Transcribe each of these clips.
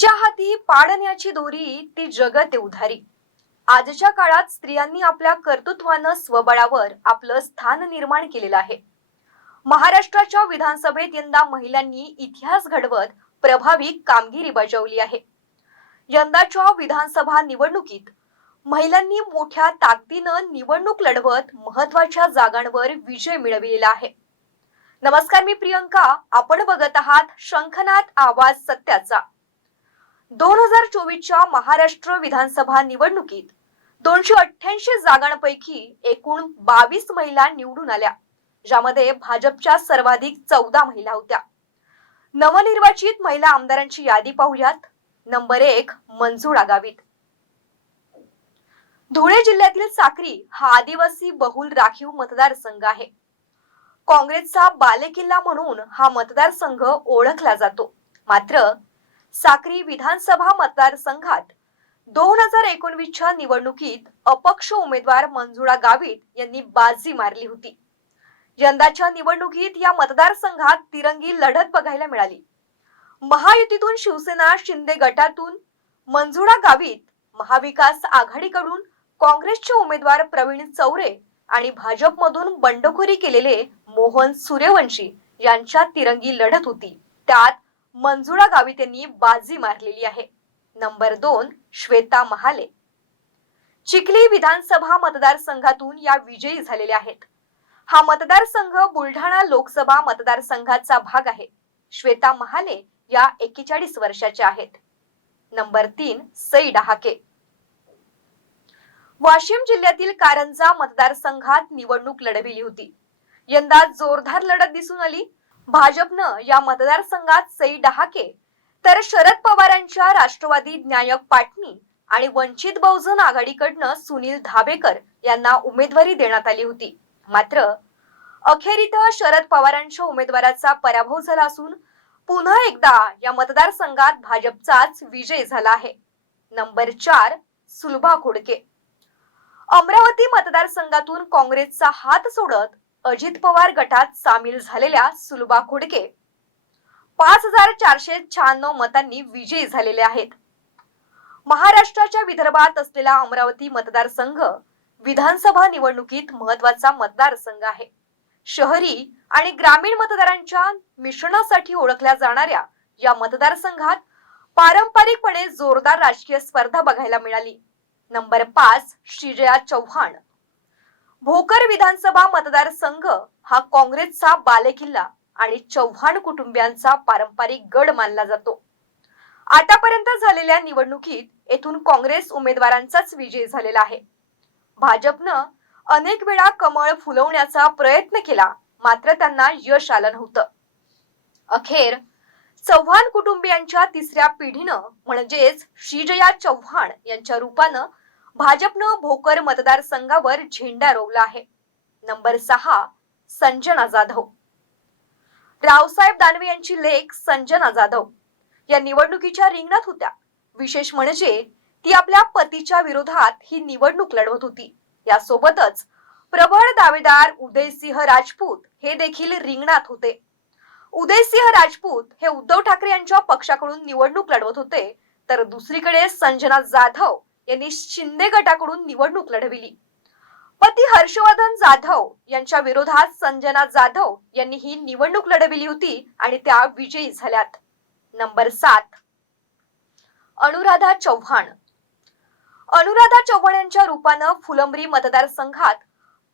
तिच्या हाती पाडण्याची दोरी ती जगत उधारी। आजच्या काळात स्त्रियांनी आपल्या कर्तृत्वानं स्वबळावर आपलं स्थान निर्माण केलेलं आहे। महाराष्ट्राच्या विधानसभेत यंदा महिलांनी इतिहास घडवत प्रभावी कामगिरी बजावली आहे। यंदाच्या विधानसभा निवडणुकीत महिलांनी मोठ्या ताकदीनं निवडणूक लढवत महत्त्वाच्या जागांवर विजय मिळविलेला आहे। नमस्कार, मी प्रियंका, आपण बघत आहात शंखनाद आवाज सत्याचा। 2024च्या महाराष्ट्र विधानसभा निवडणुकीत 288 जागांपैकी एकूण 22 महिला निवडून आल्या, ज्यामध्ये भाजपच्या सर्वाधिक 14 महिला होत्या। नवनिर्वाचित महिला आमदारांची यादी पाहूयात। नंबर 1, मंजुळा गावित। धुळे जिल्ह्यातील साक्री हा आदिवासी बहुल राखीव मतदारसंघ आहे। काँग्रेसचा बालेकिल्ला म्हणून हा मतदारसंघ ओळखला जातो। मात्र साक्री विधानसभा मतदारसंघात 2019च्या निवडणुकीत अपक्ष उमेदवार मंजुळा गावित यांनी बाजी मारली होती। यंदाच्या निवडणुकीत या मतदारसंघात तिरंगी लढत बघायला मिळाली। महायुतीतून शिवसेना शिंदे गटातून मंजुळा गावित, महाविकास आघाडीकडून काँग्रेसचे उमेदवार प्रवीण चौरे आणि भाजपमधून बंडखोरी केलेले मोहन सूर्यवंशी यांच्यात तिरंगी लढत होती। त्यात मंजुळा गावित यांनी बाजी मारलेली आहे। नंबर 2, श्वेता महाले। चिखली विधानसभा मतदारसंघातून या विजयी झालेल्या आहेत। हा मतदारसंघ बुलढाणा लोकसभा मतदारसंघाचा भाग आहे। श्वेता महाले या 41 वर्षाच्या आहेत। नंबर 3, सई डहाके। वाशिम जिल्ह्यातील कारंजा मतदारसंघात निवडणूक लढविली होती। यंदा जोरदार लढत दिसून आली। भाजपनं या मतदारसंघात सई डहाके तर शरद पवारांच्या राष्ट्रवादी ज्ञायक पाटणी आणि वंचित बहुजन आघाडीकडनं सुनील धाबेकर यांना उमेदवारी देण्यात आली होती। मात्र अखेरीत शरद पवारांच्या उमेदवाराचा पराभव झाला असून पुन्हा एकदा या मतदारसंघात भाजपचाच विजय झाला आहे। नंबर 4, सुलभा खोडके। अमरावती मतदारसंघातून काँग्रेसचा हात सोडत अजित पवार गटात सामील झालेल्या सुलभा खोडके 5496 मतांनी विजयी झालेले आहेत। महाराष्ट्राच्या विदर्भात असलेला अमरावती मतदारसंघ विधानसभा निवडणुकीत महत्त्वाचा मतदारसंघ आहे। शहरी आणि ग्रामीण मतदारांच्या मिश्रणासाठी ओळखल्या जाणाऱ्या या मतदारसंघात पारंपरिकपणे जोरदार राजकीय स्पर्धा बघायला मिळाली। नंबर 5, श्रीजया चव्हाण। भोकर विधानसभा मतदारसंघ हा काँग्रेसचा बालेकिल्ला आणि चव्हाण कुटुंबियांचा पारंपरिक गड मानला जातो। आतापर्यंत झालेल्या निवडणुकीत येथून काँग्रेस उमेदवारांचाच विजय झालेला आहे। भाजपनं अनेक वेळा कमळ फुलवण्याचा प्रयत्न केला, मात्र त्यांना यश आलं नव्हतं। अखेर चव्हाण कुटुंबियांच्या तिसऱ्या पिढीनं म्हणजेच श्रीजया चव्हाण यांच्या रूपानं भाजपनं भोकर मतदारसंघावर झेंडा रोवला आहे। नंबर 6, संजना जाधव। रावसाहेब दानवे यांची लेक संजना जाधव या निवडणुकीच्या रिंगणात होत्या। विशेष म्हणजे ती आपल्या पतीच्या विरोधात ही निवडणूक लढवत होती। यासोबतच प्रबळ दावेदार उदयसिंह राजपूत हे देखील रिंगणात होते। उदयसिंह राजपूत हे उद्धव ठाकरे यांच्या पक्षाकडून निवडणूक लढवत होते, तर दुसरीकडे संजना जाधव यांनी शिंदे गटाकडून निवडणूक लढविली। पती हर्षवर्धन जाधव यांच्या विरोधात संजना जाधव यांनी ही निवडणूक लढविली होती आणि त्या विजयी झाल्यात। नंबर 7, अनुराधा चव्हाण। अनुराधा चव्हाण यांच्या रूपानं फुलंब्री मतदारसंघात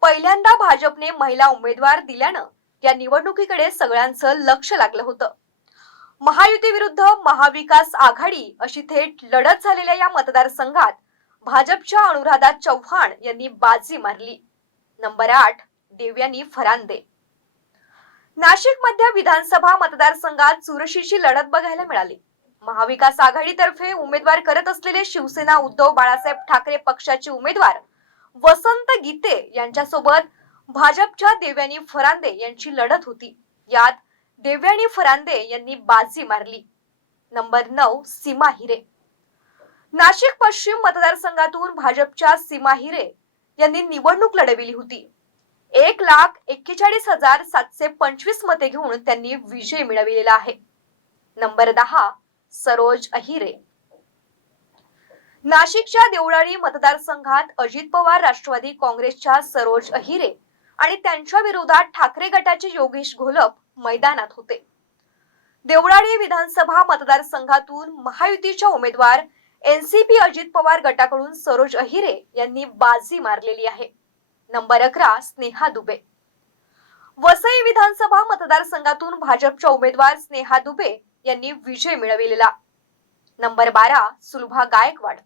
पहिल्यांदा भाजपने महिला उमेदवार दिल्यानं या निवडणुकीकडे सगळ्यांचं लक्ष लागलं होतं। महायुती विरुद्ध महाविकास आघाडी अशी थेट लढत झालेल्या या मतदारसंघात भाजपच्या अनुराधा चव्हाण यांनी बाजी मारली। नंबर 8, देवयानी फरांदे। नाशिक मध्य विधानसभा मतदारसंघात चुरशीची लढत बघायला मिळाली। महाविकास आघाडीतर्फे उमेदवार करत असलेले शिवसेना उद्धव बाळासाहेब ठाकरे पक्षाचे उमेदवार वसंत गीते यांच्यासोबत भाजपच्या देवयानी फरांदे यांची लढत होती। यात देवयानी फरांदे यांनी बाजी मारली। नंबर 9, सीमा हिरे। नाशिक पश्चिम मतदारसंघातून भाजपच्या सीमा हिरे यांनी निवडणूक लढविली होती। 1,41,725 मते घेऊन त्यांनी विजय मिळविलेला आहे। नंबर 10, सरोज अहिरे. नाशिकच्या देवळाली मतदारसंघात अजित पवार राष्ट्रवादी काँग्रेसच्या सरोज अहिरे आणि त्यांच्या विरोधात ठाकरे गटाचे योगेश घोलप मैदानात होते. देवळाली विधानसभा मतदारसंघातून महायुतीच्या उमेदवार एनसीपी अजित पवार गटाकडून सरोज अहिरे यांनी बाजी मारलेली आहे. नंबर 11 स्नेहा दुबे. वसई विधानसभा मतदारसंघातून भाजपच्या उमेदवार स्नेहा दुबे यांनी विजय मिळविलेला. नंबर 12 सुलभा गायकवाड.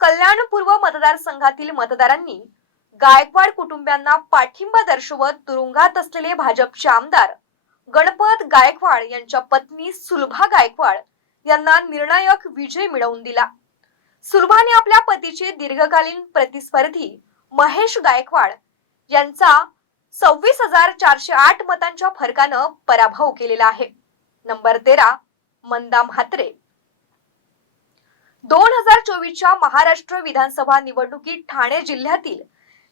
कल्याणपूर्व मतदारसंघातील मतदारांनी गायकवाड कुटुंबियांना पाठिंबा दर्शवत तुरुंगात असलेले भाजपचे आमदार गणपत गायकवाड यांच्या पत्नी सुलभा गायकवाड यांना निर्णायक विजय मिळवून दिला. सुलभाने आपल्या पतीचे दीर्घकालीन प्रतिस्पर्धी महेश गायकवाड यांचा 26,408 मतांच्या फरकानं पराभव केलेला आहे. नंबर 13 मंदा म्हात्रे. 2024च्या महाराष्ट्र विधानसभा निवडणुकीत ठाणे जिल्ह्यातील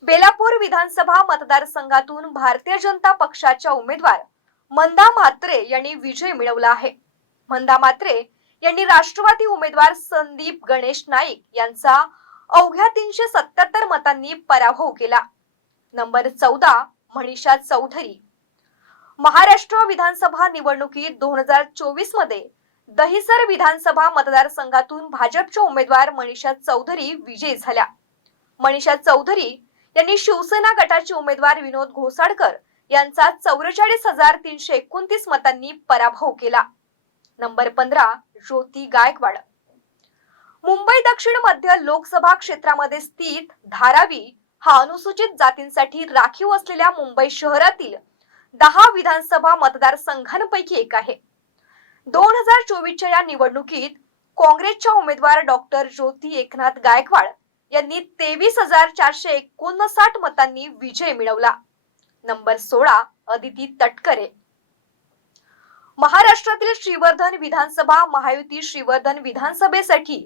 बेलापूर विधानसभा मतदारसंघातून भारतीय जनता पक्षाच्या उमेदवार मंदा म्हात्रे यांनी विजय मिळवला आहे. मंदा म्हात्रे यांनी राष्ट्रवादी उमेदवार संदीप गणेश नाईक यांचा अवघ्या 377 मतांनी पराभव केला. नंबर 14 मनीषा चौधरी. महाराष्ट्र विधानसभा निवडणुकीत 2024 मध्ये दहिसर विधानसभा मतदारसंघातून भाजपच्या उमेदवार मनीषा चौधरी विजयी झाल्या. मनीषा चौधरी यांनी शिवसेना गटाचे उमेदवार विनोद घोसाळकर यांचा 44,329 मतांनी पराभव केला. नंबर 15 ज्योती गायकवाड. मुंबई दक्षिण मध्य लोकसभा क्षेत्रामध्ये स्थित धारावी हा अनुसूचित जातींसाठी राखीव असलेल्या मुंबई शहरातील 10 विधानसभा मतदारसंघांपैकी एक आहे. 2024च्या या निवडणुकीत काँग्रेसच्या उमेदवार डॉक्टर ज्योती एकनाथ गायकवाड यांनी 23,459 मतांनी विजय मिळवला. नंबर 16 अदिती तटकरे. महाराष्ट्रातील श्रीवर्धन विधानसभा महायुती श्रीवर्धन विधानसभेसाठी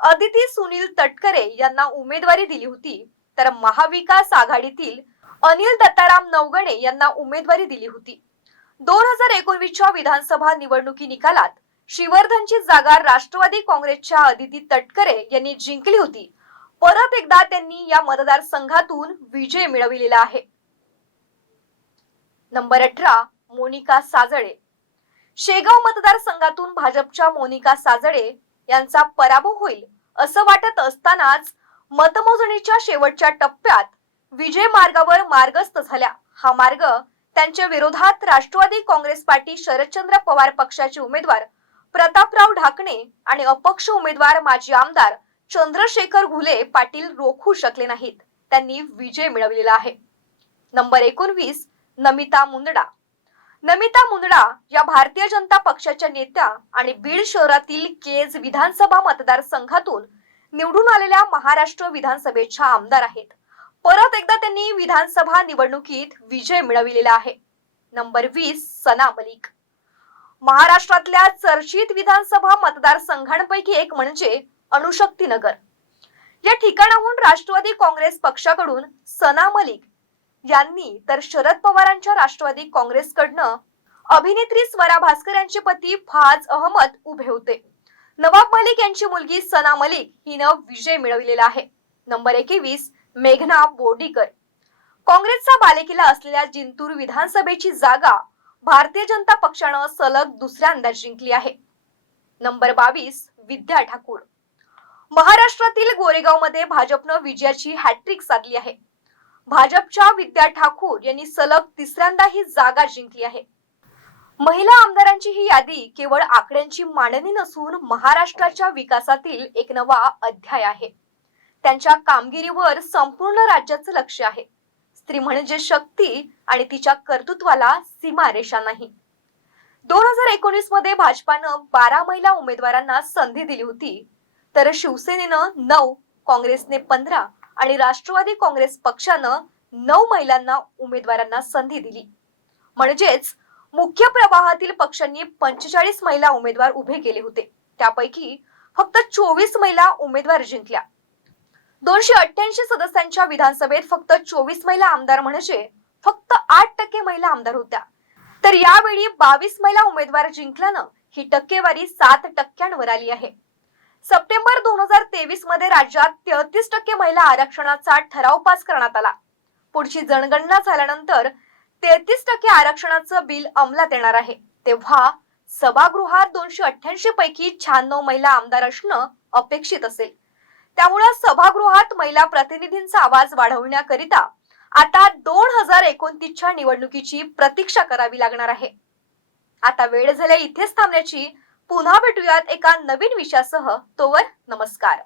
अदिती सुनील तटकरे यांना उमेदवारी दिली होती, तर महाविकास आघाडीतील अनिल दत्ताराम नवगणे यांना उमेदवारी दिली होती. 2019च्या विधानसभा निवडणुकी निकालात श्रीवर्धनची जागा राष्ट्रवादी काँग्रेसच्या अदिती तटकरे यांनी जिंकली होती. परत एकदा त्यांनी या मतदारसंघातून विजय मिळविलेला आहे. नंबर 18 मोनिका साजळे. शेगाव मतदारसंघातून भाजपच्या मोनिका साजळे यांचा पराभव होईल असं वाटत असतानाच मतमोजणीच्या शेवटच्या टप्प्यात विजय मार्गावर मार्गस्थ झाल्या. हा मार्ग त्यांच्या विरोधात राष्ट्रवादी काँग्रेस पार्टी शरदचंद्र पवार पक्षाचे उमेदवार प्रतापराव ढाकणे आणि अपक्ष उमेदवार माजी आमदार चंद्रशेखर घुले पाटील रोखू शकले नाहीत. त्यांनी विजय मिळवलेला आहे. नंबर 19 नमिता मुंदडा. नमिता मुंदडा या भारतीय जनता पक्षाच्या नेत्या आणि बीड शहरातील केज विधानसभा मतदारसंघातून निवडून आलेल्या महाराष्ट्र विधानसभेच्या आमदार आहेत. परत एकदा त्यांनी विधानसभा निवडणुकीत विजय मिळविलेला आहे. नंबर 20 सना मलिक. महाराष्ट्रातल्या चर्चित विधानसभा मतदारसंघांपैकी एक म्हणजे अणुशक्तीनगर. या ठिकाणाहून राष्ट्रवादी काँग्रेस पक्षाकडून सना मलिक यांनी तर शरद पवारांच्या राष्ट्रवादी काँग्रेसकडनं अभिनेत्री स्वरा भास्कर यांचे पती फाज अहमद उभे होते. नवाब मलिक यांची मुलगी सना मलिक हिनं विजय मिळविलेला आहे. नंबर 21 मेघना बोर्डीकर. काँग्रेसचा बालेकिल्ला असलेल्या जिंतूर विधानसभेची जागा भारतीय जनता पक्षानं सलग दुसऱ्यांदा जिंकली आहे. नंबर 22 विद्या ठाकूर. महाराष्ट्रातील गोरेगावमध्ये भाजपनं विजयाची हॅट्रिक साधली आहे. भाजपच्या विद्या ठाकूर यांनी सलग तिसऱ्यांदा ही जागा जिंकली आहे. महिला आमदारांची ही यादी केवळ आकड्यांची मांडणी नसून महाराष्ट्राच्या विकासातील एक नवा अध्याय आहे. त्यांच्या कामगिरीवर संपूर्ण राज्याचं लक्ष आहे. स्त्री म्हणजे शक्ती आणि तिच्या कर्तृत्वाला सीमारेषा नाही. 2019 मध्ये भाजपानं 12 महिला उमेदवारांना संधी दिली होती, तर शिवसेनेनं 9, काँग्रेसने 15 आणि राष्ट्रवादी काँग्रेस पक्षानं 9 महिलांना उमेदवारांना संधी दिली. म्हणजेच मुख्य प्रवाहातील पक्षांनी 45 महिला उमेदवार उभे केले होते. त्यापैकी फक्त 24 महिला उमेदवार जिंकल्या. 288 सदस्यांच्या विधानसभेत फक्त 24 महिला आमदार म्हणजे फक्त 8% महिला आमदार होत्या. तर यावेळी 22 महिला उमेदवार जिंकल्यानं ही टक्केवारी 7% आली आहे. सप्टेंबर 2023 मध्ये राज्यात 33% महिला आरक्षणाचा ठराव पास करण्यात आला. पुढची जनगणना झाल्यानंतर 33% आरक्षणाचं बिल अंमलात येणार आहे. तेव्हा सभागृहात 288 पैकी 96 महिला आमदार असणं अपेक्षित असेल. त्यामुळे सभागृहात महिला प्रतिनिधींचा आवाज वाढवण्याकरिता आता 2029च्या निवडणुकीची प्रतीक्षा करावी लागणार आहे. आता वेळ झाली इथेच थांबण्याची. पुन्हा भेटूयात एका नवीन विषयासह. तोवर नमस्कार.